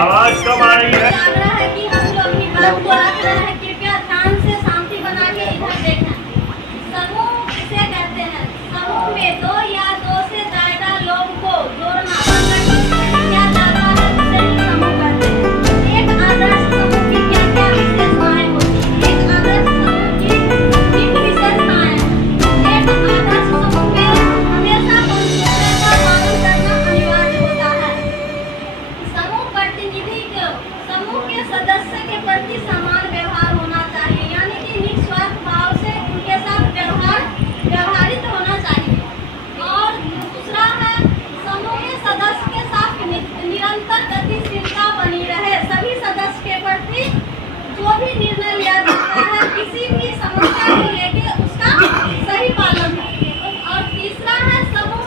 आवाज कम आ रही है। लग रहा है कि हम लोग अपनी बात को रख रहे हैं। कृपया ध्यान से शांति बना के इधर देखें। समूह किसे कहते हैं? समूह में दो या दो से ज्यादा लोग को जोड़ना, संगठित किया जाता है, उसे ही समूह कहते हैं। एक आदर्श समूह की क्या क्या विशेषताएं होती हैं? एक आदर्श समूह की तीन विशेषताएं हैं। एक आदर्श समूह में हमेशा पंक्तियों का पालन करना अनिवार्य होता है। समूह प्रतिनिधि को समूह के सदस्य के प्रति समान व्यवहार होना चाहिए, यानी कि निस्वार्थ भाव से उनके साथ व्यवहारित होना चाहिए। और दूसरा है, समूह के सदस्य के साथ निरंतर गतिशीलता बनी रहे। सभी सदस्य के प्रति जो भी निर्णय लिया जाता है, किसी भी समस्या को लेकर उसका सही पालन हो। और तीसरा है, समूह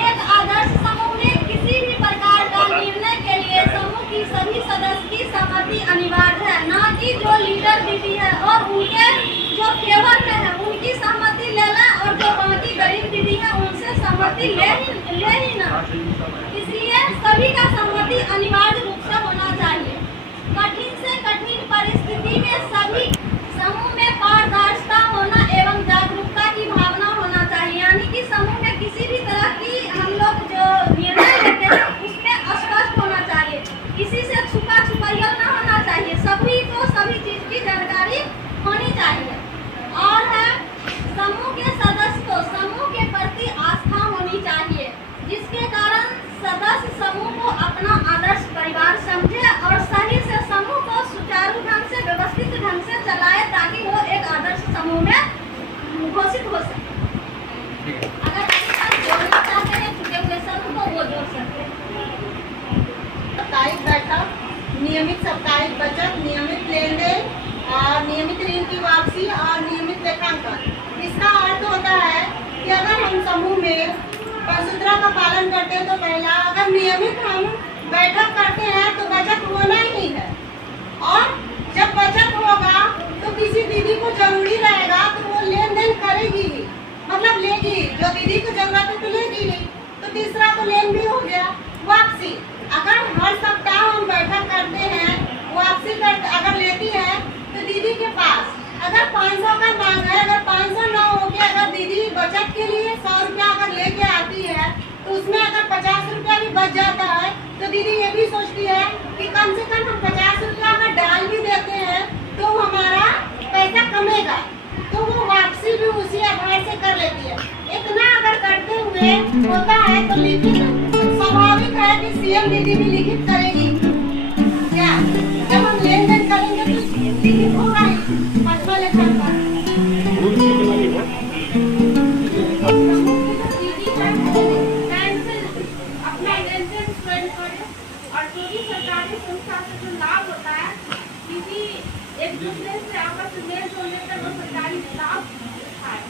एक आदर्श समूह में किसी भी प्रकार का निर्णय के लिए समूह की सभी सदस्य की सहमति अनिवार्य है, ना कि जो लीडर दीदी है और उनके जो फेवर में है उनकी सहमति लेना, और जो बाकी गरीब दीदी है उनसे सहमति ले ही ना। इसलिए सभी का सहमति अनिवार्य रूप से होना चाहिए। कठिन से कठिन परिस्थिति में सभी समूह में पारदर्शिता होना एवं जागरूकता की भावना होना चाहिए, यानी कि समूह में किसी भी तरह की हम लोग जो निर्णय लेते हैं उसमें स्पष्ट होना चाहिए, किसी से छुपा छुपाइया ना होना चाहिए, सभी को सभी चीज की जानकारी होनी चाहिए। और है, समूह के सदस्य को समूह के प्रति आस्था होनी चाहिए, जिसके कारण सदस्य समूह को अपना आदर्श परिवार समझे और सही से समूह को सुचारू ढंग से व्यवस्थित ढंग से चलाए, ताकि वो एक आदर्श समूह में घोषित हो सके। अगर किसी का जोड़ना चाहते हैं छूटे हुए समूह को, वो जोड़ सकते हैं। साप्ताहिक बैठक, नियमित साप्ताहिक बचत, नियमित लेन देन और नियमित ऋण की वापसी और नियमित लेखांकन। इसका अर्थ होता है कि अगर हम समूह में पंचसूत्रा का पालन करते हैं तो पहला, अगर नियमित हम बैठक करते हैं तो बचत होना ही है, और जब बचत होगा तो किसी दीदी को जरूरी रहेगा तो वो लेन देन करेगी ही, मतलब लेगी, जो दीदी को जरूरत है तो लेगी ही। तो तीसरा तो लेन भी हो गया। वापसी, अगर हर सप्ताह हम बैठक करते हैं, वापसी करते अगर लेती है तो दीदी के पास अगर 500 का मांग है, अगर 500 ना हो के अगर दीदी बचत के लिए 100 रुपया अगर लेके आती है तो उसमें अगर 50 रुपया भी बच जाता है तो दीदी ये भी सोचती है कि कम से कम हम 50 रुपया अगर डाल भी देते हैं तो हमारा पैसा कमेगा, तो वो वापसी भी उसी आधार से कर लेती है। इतना अगर करते हुए होता है तो लिखित स्वाभाविक है कि सीएम दीदी भी लिखित करेगी। क्या जब हम लेन देन करेंगे तो लिखित होगा ही, पटवा लेखांकन। अपना लेन देन स्वयं करें, और जो भी सरकारी संस्था से जो लाभ होता है, दीदी एक दूसरे से आपस में मेल जोल लेकर वो सरकारी लाभ उठाए।